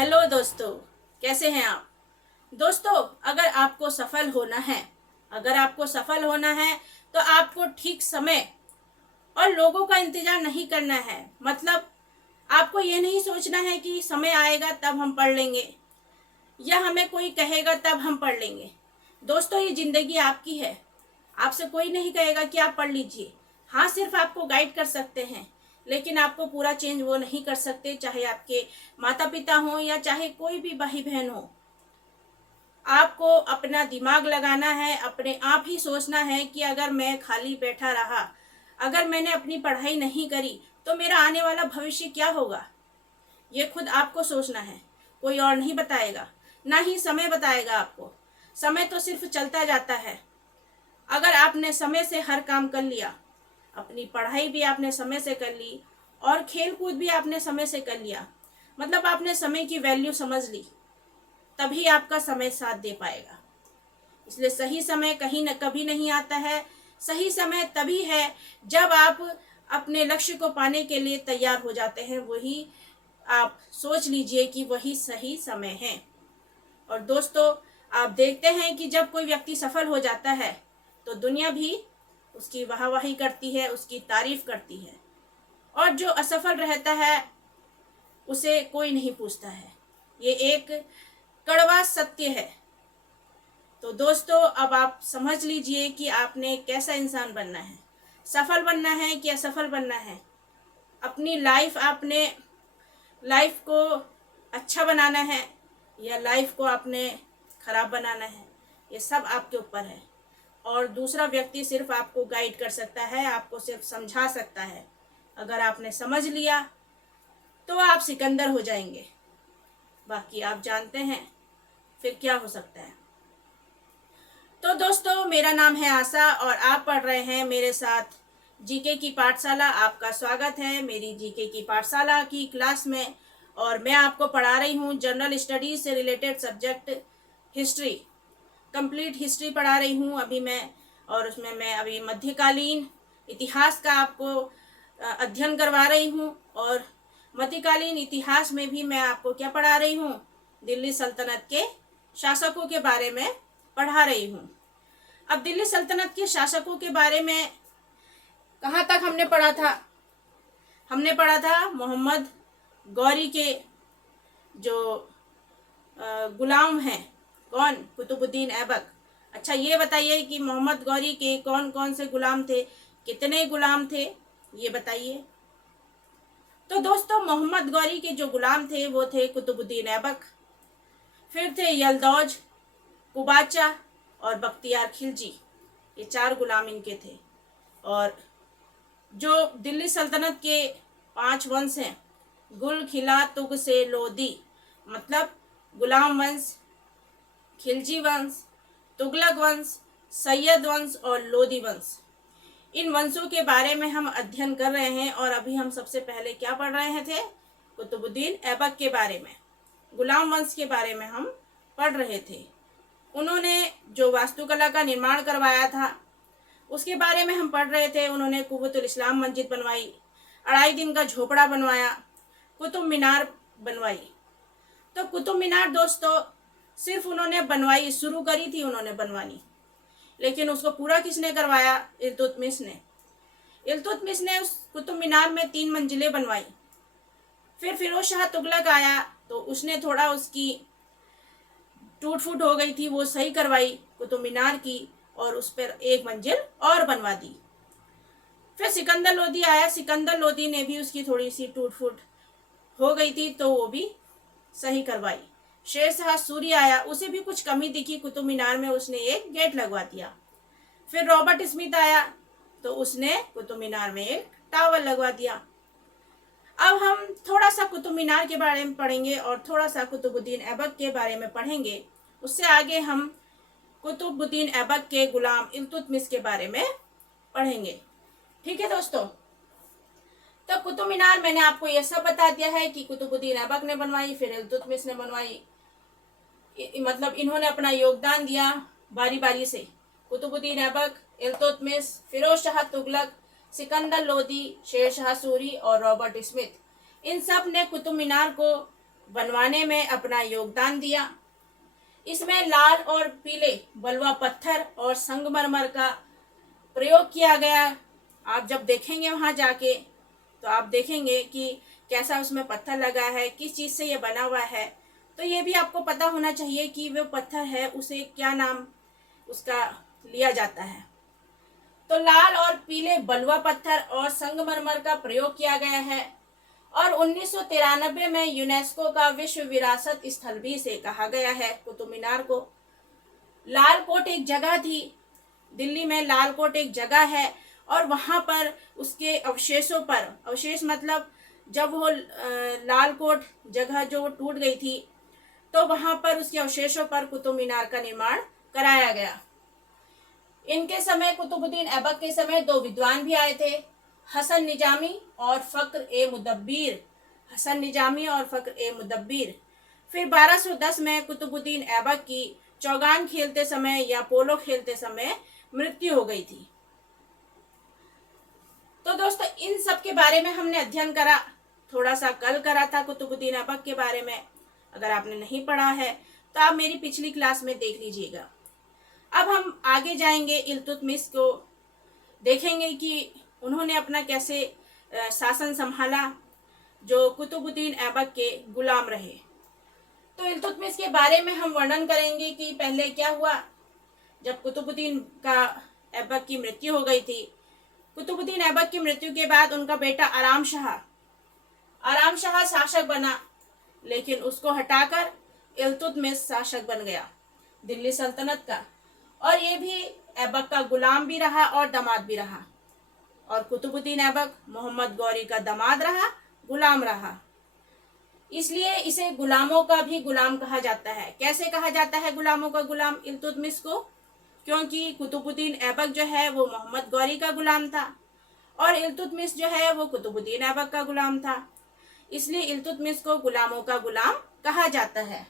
Hello दोस्तों, कैसे हैं आप। दोस्तों, अगर आपको सफल होना है तो आपको ठीक समय और लोगों का इंतजार नहीं करना है। मतलब आपको ये नहीं सोचना है कि समय आएगा तब हम पढ़ लेंगे या हमें कोई कहेगा तब हम पढ़ लेंगे। दोस्तों, ये जिंदगी आपकी है। आपसे कोई नहीं कहेगा कि आप पढ़ लीजिए। हाँ, सिर्फ आपको गाइड कर सकते हैं, लेकिन आपको पूरा चेंज वो नहीं कर सकते, चाहे आपके माता पिता हों या चाहे कोई भी भाई बहन हो। आपको अपना दिमाग लगाना है, अपने आप ही सोचना है कि अगर मैं खाली बैठा रहा, अगर मैंने अपनी पढ़ाई नहीं करी तो मेरा आने वाला भविष्य क्या होगा। ये खुद आपको सोचना है, कोई और नहीं बताएगा, ना ही समय बताएगा आपको। समय तो सिर्फ चलता जाता है। अगर आपने समय से हर काम कर लिया, अपनी पढ़ाई भी आपने समय से कर ली और खेल कूद भी आपने समय से कर लिया, मतलब आपने समय की वैल्यू समझ ली, तभी आपका समय साथ दे पाएगा। इसलिए सही समय कहीं न कभी नहीं आता है। सही समय तभी है जब आप अपने लक्ष्य को पाने के लिए तैयार हो जाते हैं। वही आप सोच लीजिए कि वही सही समय है। और दोस्तों, आप देखते हैं कि जब कोई व्यक्ति सफल हो जाता है तो दुनिया भी उसकी वाहवाही करती है, उसकी तारीफ करती है। और जो असफल रहता है उसे कोई नहीं पूछता है। ये एक कड़वा सत्य है। तो दोस्तों, अब आप समझ लीजिए कि आपने कैसा इंसान बनना है। सफल बनना है कि असफल बनना है। अपनी लाइफ को अच्छा बनाना है या लाइफ को आपने खराब बनाना है, ये सब आपके ऊपर है। और दूसरा व्यक्ति सिर्फ आपको गाइड कर सकता है, आपको सिर्फ समझा सकता है। अगर आपने समझ लिया तो आप सिकंदर हो जाएंगे। बाकी आप जानते हैं फिर क्या हो सकता है। तो दोस्तों, मेरा नाम है आशा और आप पढ़ रहे हैं मेरे साथ जीके की पाठशाला। आपका स्वागत है मेरी जीके की पाठशाला की क्लास में। और मैं आपको पढ़ा रही हूँ जनरल स्टडीज से related subject history, complete history पढ़ा रही हूँ अभी मैं। और उसमें मैं अभी मध्यकालीन इतिहास का आपको अध्ययन करवा रही हूँ। और मध्यकालीन इतिहास में भी मैं आपको क्या पढ़ा रही हूँ, दिल्ली सल्तनत के शासकों के बारे में पढ़ा रही हूँ। अब दिल्ली सल्तनत के शासकों के बारे में कहाँ तक हमने पढ़ा था मोहम्मद गौरी के जो गुलाम हैं, कौन, कुतुबुद्दीन ऐबक। अच्छा, ये बताइए कि मोहम्मद गौरी के कौन कौन से गुलाम थे, कितने गुलाम थे, ये बताइए। तो दोस्तों, मोहम्मद गौरी के जो गुलाम थे वो थे कुतुबुद्दीन ऐबक, फिर थे यलदौज, कुबाचा और बख्तियार खिलजी। ये 4 गुलाम इनके थे। और जो दिल्ली सल्तनत के 5 वंश हैं, गुल, खिला, तुग से लोदी, मतलब गुलाम वंश, खिलजी वंश, तुगलक वंश, सैयद वंश और लोदी वंश। इन वंशों के बारे में हम अध्ययन कर रहे हैं। और अभी हम सबसे पहले क्या पढ़ रहे थे, कुतुबुद्दीन ऐबक के बारे में, गुलाम वंश के बारे में हम पढ़ रहे थे। उन्होंने जो वास्तुकला का निर्माण करवाया था उसके बारे में हम पढ़ रहे थे। उन्होंने कुतुबुल इस्लाम मस्जिद बनवाई, 2.5 दिन का झोपड़ा बनवाया, कुतुब मीनार बनवाई। तो कुतुब मीनार दोस्तों सिर्फ उन्होंने बनवाई, शुरू करी थी उन्होंने बनवानी, लेकिन उसको पूरा किसने करवाया, इल्तुतमिश ने। इल्तुतमिश ने उस कुतुब मीनार में 3 मंजिलें बनवाई। फिर फिरोज शाह तुगलक आया तो उसने थोड़ा उसकी टूट फूट हो गई थी, वो सही करवाई कुतुब मीनार की और उस पर 1 मंजिल और बनवा दी। फिर सिकंदर लोदी आया, सिकंदर लोदी ने भी उसकी थोड़ी सी टूट फूट हो गई थी तो वो भी सही करवाई। शेर शाह सूरी आया, उसे भी कुछ कमी दिखी कुतुब मीनार में, उसने एक गेट लगवा दिया। फिर रॉबर्ट स्मिथ आया तो उसने कुतुब मीनार में एक टावर लगवा दिया। अब हम थोड़ा सा कुतुब मीनार के बारे में पढ़ेंगे और थोड़ा सा कुतुबुद्दीन ऐबक के बारे में पढ़ेंगे। उससे आगे हम कुतुबुद्दीन ऐबक के गुलाम इल्तुतमिश के बारे में पढ़ेंगे। ठीक है दोस्तों, तो कुतुब मीनार मैंने आपको ये सब बता दिया है कि कुतुबुद्दीन ऐबक ने बनवाई, फिर इल्तुतमिश ने बनवाई। मतलब इन्होंने अपना योगदान दिया बारी बारी से। कुतुबुद्दीन ऐबक, इल्तुतमिश, फिरोज शाह तुगलक, सिकंदर लोदी, शेर शाह सूरी और रॉबर्ट स्मिथ, इन सब ने कुतुब मीनार को बनवाने में अपना योगदान दिया। इसमें लाल और पीले बलुआ पत्थर और संगमरमर का प्रयोग किया गया। आप जब देखेंगे वहां जाके तो आप देखेंगे कि कैसा उसमें पत्थर लगा है, किस चीज़ से ये बना हुआ है। तो ये भी आपको पता होना चाहिए कि वो पत्थर है उसे क्या नाम उसका लिया जाता है। तो लाल और पीले बलुआ पत्थर और संगमरमर का प्रयोग किया गया है और 1993 में यूनेस्को का विश्व विरासत स्थल भी इसे कहा गया है कुतुब मीनार को। लाल कोट एक जगह थी, दिल्ली में लाल कोट एक जगह है और वहां पर उसके अवशेषों पर, अवशेष मतलब जब वो लाल कोट जगह जो टूट गई थी तो वहां पर उसके अवशेषों पर कुतुब मीनार का निर्माण कराया गया। इनके समय कुतुबुद्दीन ऐबक के समय दो विद्वान भी आए थे, हसन निजामी और फक्र ए मुदब्बिर। हसन निजामी और फक्र ए मुदब्बिर। फिर 1210 में कुतुबुद्दीन ऐबक की चौगान खेलते समय या पोलो खेलते समय मृत्यु हो गई थी। तो दोस्तों इन सब के बारे में हमने अध्ययन करा, थोड़ा सा कल करा था कुतुबुद्दीन ऐबक के बारे में। अगर आपने नहीं पढ़ा है तो आप मेरी पिछली क्लास में देख लीजिएगा। अब हम आगे जाएंगे, इल्तुतमिश को देखेंगे कि उन्होंने अपना कैसे शासन संभाला, जो कुतुबुद्दीन ऐबक के गुलाम रहे। तो इल्तुतमिश के बारे में हम वर्णन करेंगे कि पहले क्या हुआ जब कुतुबुद्दीन का ऐबक की मृत्यु हो गई थी। कुतुबुद्दीन ऐबक की मृत्यु के बाद उनका बेटा आराम शाह शासक बना, लेकिन उसको हटाकर इल्तुतमिश शासक बन गया दिल्ली सल्तनत का, और ये भी ऐबक का गुलाम भी रहा और दामाद भी रहा। और कुतुबुद्दीन ऐबक मोहम्मद गौरी का दामाद रहा, गुलाम रहा, इसलिए इसे गुलामों का भी गुलाम कहा जाता है। कैसे कहा जाता है गुलामों का गुलाम इल्तुतमिश को? क्योंकि कुतुबुद्दीन ऐबक जो है वो मोहम्मद गौरी का गुलाम था और इल्तुतमिश जो है वो कुतुबुद्दीन ऐबक का गुलाम था, इसलिए इल्तुतमिश को गुलामों का गुलाम कहा जाता है।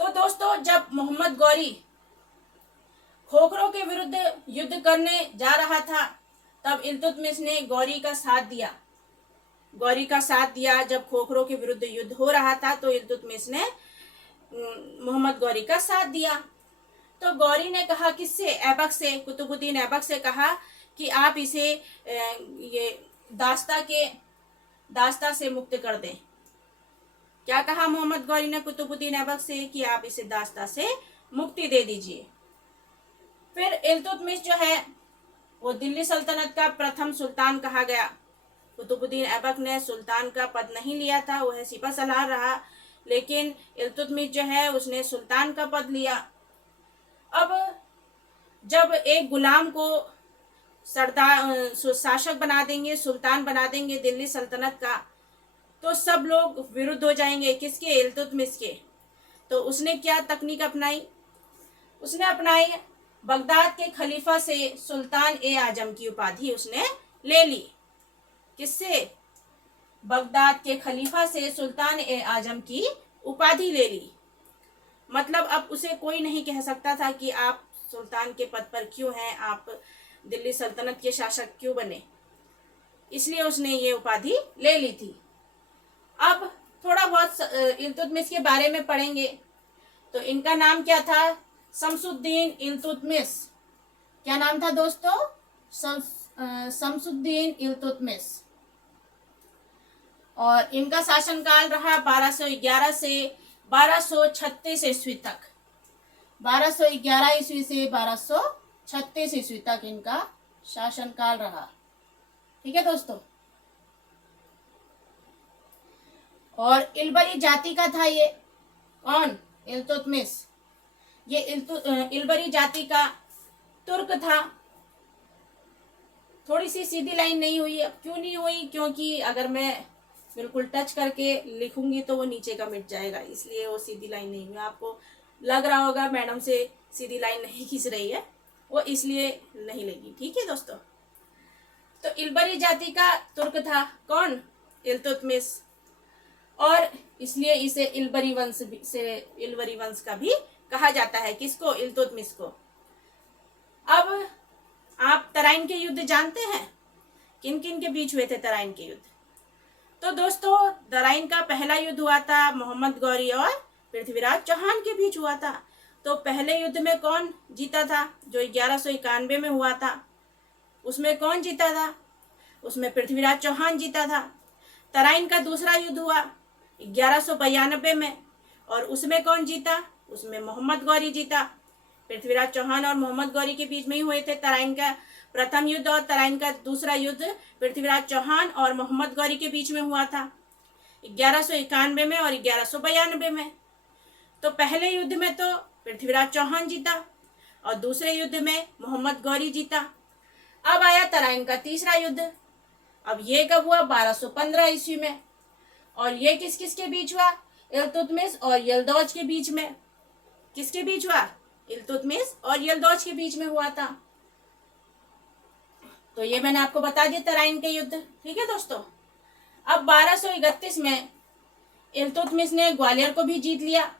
तो दोस्तों जब मोहम्मद गौरी खोखरों के विरुद्ध युद्ध करने जा रहा था तब इल्तुतमिश ने गौरी का साथ दिया। जब खोखरों के विरुद्ध युद्ध हो रहा था तो इल्तुतमिश ने मोहम्मद गौरी का साथ दिया। तो गौरी ने कहा किससे? ऐबक से, कुतुबुद्दीन ऐबक से कहा कि आप इसे ये दास्ता से मुक्त कर दें। क्या कहा मोहम्मद गौरी ने कुतुबुद्दीन ऐबक से? कि आप इसे दास्ता से मुक्ति दे दीजिए। फिर इल्तुतमिश जो है वो दिल्ली सल्तनत का प्रथम सुल्तान कहा गया। कुतुबुद्दीन ऐबक ने सुल्तान का पद नहीं लिया था, वह सिपह सलार रहा, लेकिन इल्तुतमिश जो है उसने सुल्तान का पद लिया। अब जब एक गुलाम को शासक बना देंगे, सुल्तान बना देंगे दिल्ली सल्तनत का, तो सब लोग विरुद्ध हो जाएंगे। किसके? इल्तुतमिश के। तो उसने क्या तकनीक अपनाई? उसने अपनाई बगदाद के खलीफा से सुल्तान ए आजम की उपाधि उसने ले ली। किससे? बगदाद के खलीफा से सुल्तान ए आजम की उपाधि ले ली। मतलब अब उसे कोई नहीं कह सकता था कि आप सुल्तान के पद पर क्यों हैं, आप दिल्ली सल्तनत के शासक क्यों बने, इसलिए उसने ये उपाधि ले ली थी। अब थोड़ा बहुत इल्तुतमिश के बारे में पढ़ेंगे। तो इनका नाम क्या था? शमसुद्दीन इल्तुतमिश। क्या नाम था दोस्तों? शमसुद्दीन इल्तुतमिश। और इनका शासनकाल रहा 1211 से 1236 ईस्वी तक। 1211 ईस्वी से 1236 ईस्वी तक इनका शासनकाल रहा। ठीक है दोस्तों। और इल्बरी जाति का था ये। कौन? इल्तुतमिश। ये इल्बरी जाति का तुर्क था। थोड़ी सी सीधी लाइन नहीं हुई। अब क्यों नहीं हुई? क्योंकि अगर मैं बिल्कुल टच करके लिखूंगी तो वो नीचे का मिट जाएगा, इसलिए वो सीधी लाइन नहीं हुई। आपको लग रहा होगा मैडम से सीधी लाइन नहीं खींच रही है, वो इसलिए नहीं लगी। ठीक है दोस्तों। तो इल्बरी जाति का तुर्क था। कौन? इल्तुतमिश। और इसलिए इसे इल्बरी वंश का भी कहा जाता है। किसको? इल्तुतमिश को। अब आप तराइन के युद्ध जानते हैं? किन किन के बीच हुए थे तराइन के युद्ध? तो दोस्तों तराइन का पहला युद्ध हुआ था मोहम्मद गौरी और पृथ्वीराज चौहान के बीच हुआ था। तो पहले युद्ध में कौन जीता था? जो 1191 में हुआ था, उसमें कौन जीता था? उसमें पृथ्वीराज चौहान जीता था। तराइन का दूसरा युद्ध हुआ 1192 में, और उसमें कौन जीता? उसमें मोहम्मद गौरी जीता। पृथ्वीराज चौहान और मोहम्मद गौरी के बीच में ही हुए थे तराइन का प्रथम युद्ध, और तराइन का दूसरा युद्ध पृथ्वीराज चौहान और मोहम्मद गौरी के बीच में हुआ था 1191 में और 1192 में। तो पहले युद्ध में तो पृथ्वीराज चौहान जीता और दूसरे युद्ध में मोहम्मद गौरी जीता। अब आया तराइन का तीसरा युद्ध। अब ये कब हुआ? 1215 ईस्वी में। और ये किस किस के बीच हुआ? इल्तुतमिश और यल्दौज के बीच में। किसके बीच हुआ? इल्तुतमिश और यल्दौज के बीच में हुआ था। तो ये मैंने आपको बता दिया तराइन के युद्ध। ठीक है दोस्तों। अब 1231 में इल्तुतमिश ने ग्वालियर को भी जीत लिया,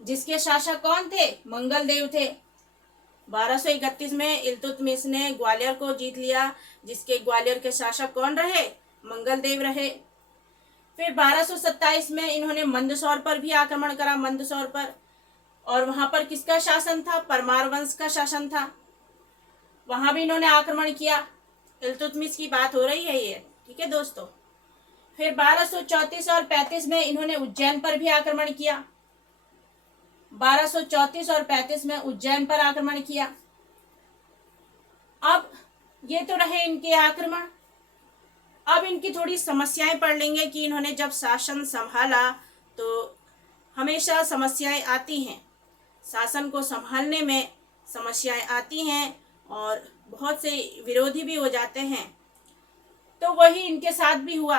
जिसके शासक कौन थे? मंगल देव थे। 1231 में इल्तुतमिश ने ग्वालियर को जीत लिया, जिसके ग्वालियर के शासक कौन रहे? मंगल देव रहे। फिर 1227 में इन्होंने मंदसौर पर भी आक्रमण करा, मंदसौर पर, और वहां पर किसका शासन था? परमार वंश का शासन था। वहां भी इन्होंने आक्रमण किया। इल्तुतमिश की बात हो रही है ये। ठीक है दोस्तों। फिर 1234 और 35 में इन्होंने उज्जैन पर भी आक्रमण किया। 1234 और 35 में उज्जैन पर आक्रमण किया। अब ये तो रहे इनके आक्रमण। अब इनकी थोड़ी समस्याएं पढ़ लेंगे कि इन्होंने जब शासन संभाला तो हमेशा समस्याएं आती हैं, शासन को संभालने में समस्याएं आती हैं और बहुत से विरोधी भी हो जाते हैं। तो वही इनके साथ भी हुआ।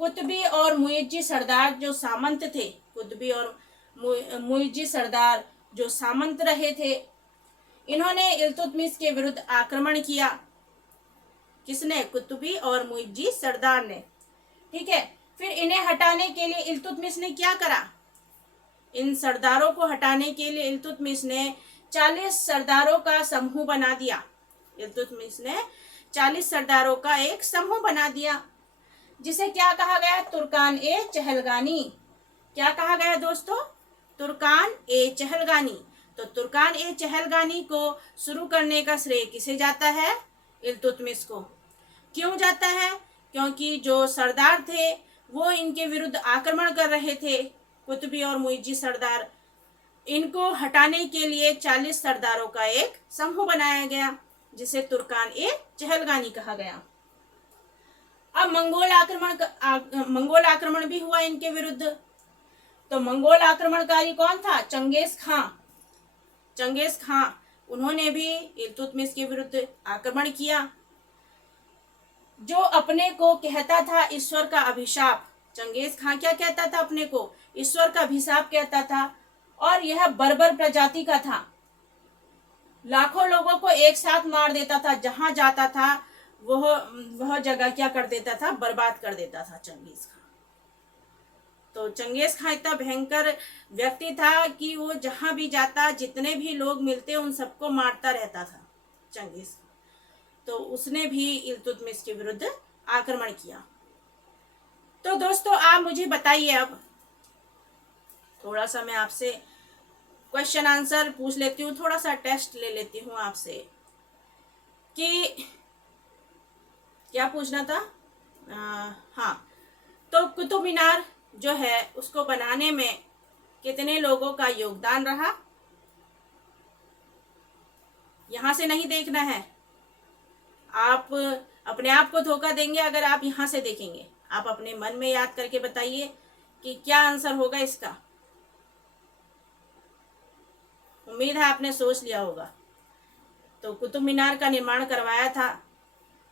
कुतुबी और मुइज्जी सरदार जो सामंत थे, कुतुबी और मुइज्जी सरदार जो सामंत रहे थे, इन्होंने इल्तुतमिश के विरुद्ध आक्रमण किया। किसने? कुतुबी और मुइज्जी सरदार ने। ठीक है। फिर इन्हें हटाने के लिए इल्तुतमिश ने क्या करा? इन सरदारों को हटाने के लिए इल्तुतमिश ने 40 सरदारों का समूह बना दिया। इल्तुतमिश ने 40 सरदारों का एक समूह बना दिया, जिसे क्या कहा गया? तुर्कान ए चहलगानी। क्या कहा गया दोस्तों? तुर्कान ए चहलगानी। तो तुर्कान ए चहलगानी को शुरू करने का श्रेय किसे जाता है? इल्तुतमिश को। क्यों जाता है? क्योंकि जो सरदार थे वो इनके विरुद्ध आक्रमण कर रहे थे, कुतुबी और मुइज्जी सरदार। इनको हटाने के लिए 40 सरदारों का एक समूह बनाया गया, जिसे तुर्कान ए चहलगानी कहा गया। अब मंगोल आक्रमण भी हुआ इनके विरुद्ध। तो मंगोल आक्रमणकारी कौन था? चंगेज खां। चंगेज खां, उन्होंने भी इल्तुतमिश के विरुद्ध आक्रमण किया। जो अपने को कहता था ईश्वर का अभिशाप, चंगेज खां क्या कहता था? अपने को ईश्वर का अभिशाप कहता था, और यह बर्बर प्रजाति का था। लाखों लोगों को एक साथ मार देता था, जहां जाता था वह जगह क्या कर देता था? बर्बाद कर देता था चंगेज खां। तो चंगेज खां इतना भयंकर व्यक्ति था कि वो जहां भी जाता, जितने भी लोग मिलते उन सबको मारता रहता था चंगेज खां। तो उसने भी इल्तुतमिश के विरुद्ध आक्रमण किया। तो दोस्तों आप मुझे बताइए, अब थोड़ा सा मैं आपसे क्वेश्चन आंसर पूछ लेती हूँ, थोड़ा सा टेस्ट ले लेती हूँ आपसे कि क्या पूछना था। हाँ, तो कुतुब मीनार जो है उसको बनाने में कितने लोगों का योगदान रहा? यहाँ से नहीं देखना है, आप अपने आप को धोखा देंगे अगर आप यहाँ से देखेंगे। आप अपने मन में याद करके बताइए कि क्या आंसर होगा इसका। उम्मीद है आपने सोच लिया होगा। तो कुतुब मीनार का निर्माण करवाया था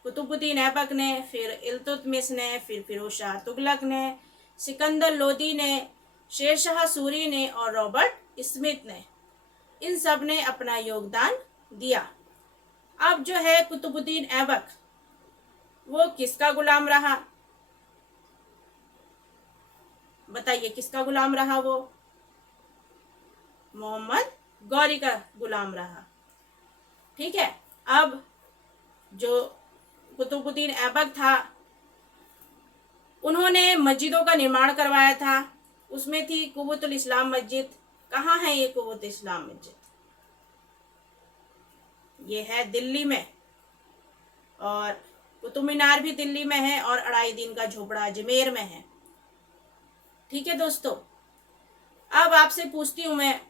कुतुबुद्दीन ऐबक ने, फिर इल्तुतमिश ने, फिर फिरोज शाह तुगलक ने, सिकंदर लोदी ने, शेरशाह सूरी ने और रॉबर्ट स्मिथ ने। इन सब ने अपना योगदान दिया। अब जो है कुतुबुद्दीन ऐबक, वो किसका गुलाम रहा? बताइए किसका गुलाम रहा? वो मोहम्मद गौरी का गुलाम रहा। ठीक है। अब जो कुतुबुद्दीन ऐबक था उन्होंने मस्जिदों का निर्माण करवाया था। उसमें थी कुव्वतुल इस्लाम मस्जिद। कहाँ है ये कुव्वतुल इस्लाम मस्जिद? ये है दिल्ली में। और कुतुब मीनार भी दिल्ली में है और अढ़ाई दिन का झोपड़ा अजमेर में है। ठीक है दोस्तों, अब आपसे पूछती हूँ मैं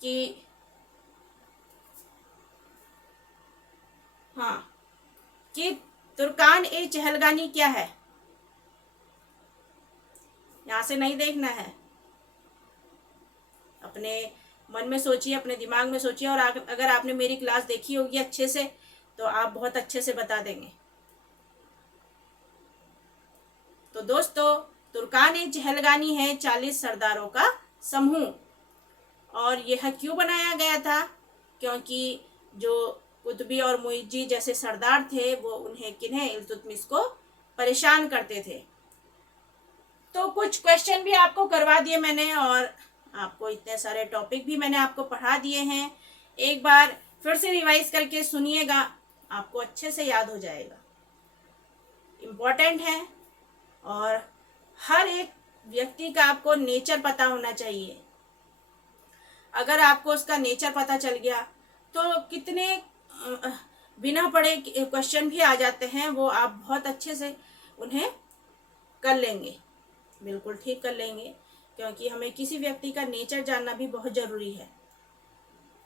कि हाँ, कि तुर्कान ए चहलगानी क्या है? यहाँ से नहीं देखना है, अपने मन में सोचिए, अपने दिमाग में सोचिए, और अगर आपने मेरी क्लास देखी होगी अच्छे से तो आप बहुत अच्छे से बता देंगे। तो दोस्तों, तुर्कान ए चहलगानी है 40 सरदारों का समूह। और यह क्यों बनाया गया था? क्योंकि जो कुतुबी और मुइज्जी जैसे सरदार थे वो उन्हें किन्हें इल्तुतमिश को परेशान करते थे। तो कुछ क्वेश्चन भी आपको करवा दिए मैंने, और आपको इतने सारे टॉपिक भी मैंने आपको पढ़ा दिए हैं। एक बार फिर से रिवाइज करके सुनिएगा, आपको अच्छे से याद हो जाएगा। इम्पोर्टेंट है, और हर एक व्यक्ति का आपको नेचर पता होना चाहिए। अगर आपको उसका नेचर पता चल गया तो कितने बिना पढ़े क्वेश्चन भी आ जाते हैं, वो आप बहुत अच्छे से उन्हें कर लेंगे, बिल्कुल ठीक कर लेंगे, क्योंकि हमें किसी व्यक्ति का नेचर जानना भी बहुत ज़रूरी है।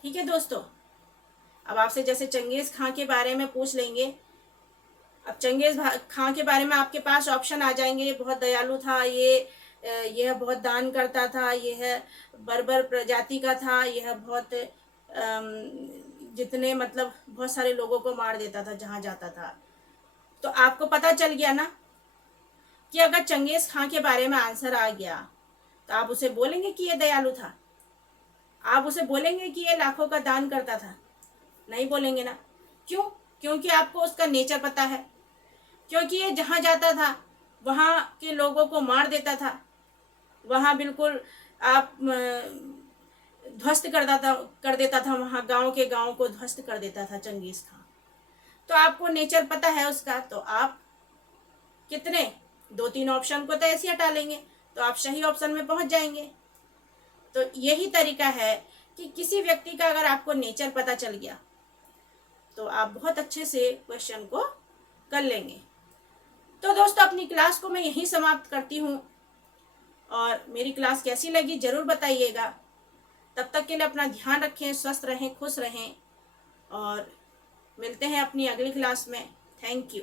ठीक है दोस्तों, अब आपसे जैसे चंगेज़ खां के बारे में पूछ लेंगे। अब चंगेज़ खां के बारे में आपके पास ऑप्शन आ जाएंगे, ये बहुत दयालु था, यह बहुत दान करता था, यह बर्बर प्रजाति का था, यह बहुत जितने मतलब बहुत सारे लोगों को मार देता था जहाँ जाता था। तो आपको पता चल गया ना कि अगर चंगेज़ खां के बारे में आंसर आ गया तो आप उसे बोलेंगे कि ये दयालु था? आप उसे बोलेंगे कि ये लाखों का दान करता था? नहीं बोलेंगे ना। क्यों? क्योंकि आपको उसका नेचर पता है। क्योंकि ये जहाँ जाता था वहाँ के लोगों को मार देता था, वहाँ बिल्कुल आप ध्वस्त कर देता था, वहाँ गांव को ध्वस्त कर देता था चंगेज़ खां। तो आपको नेचर पता है उसका, तो आप कितने 2-3 ऑप्शन को तो ऐसे हटा लेंगे, तो आप सही ऑप्शन में पहुंच जाएंगे। तो यही तरीका है कि किसी व्यक्ति का अगर आपको नेचर पता चल गया तो आप बहुत अच्छे से क्वेश्चन को कर लेंगे। तो दोस्तों, अपनी क्लास को मैं यहीं समाप्त करती हूँ, और मेरी क्लास कैसी लगी ज़रूर बताइएगा। तब तक के लिए अपना ध्यान रखें, स्वस्थ रहें, खुश रहें, और मिलते हैं अपनी अगली क्लास में। Thank you.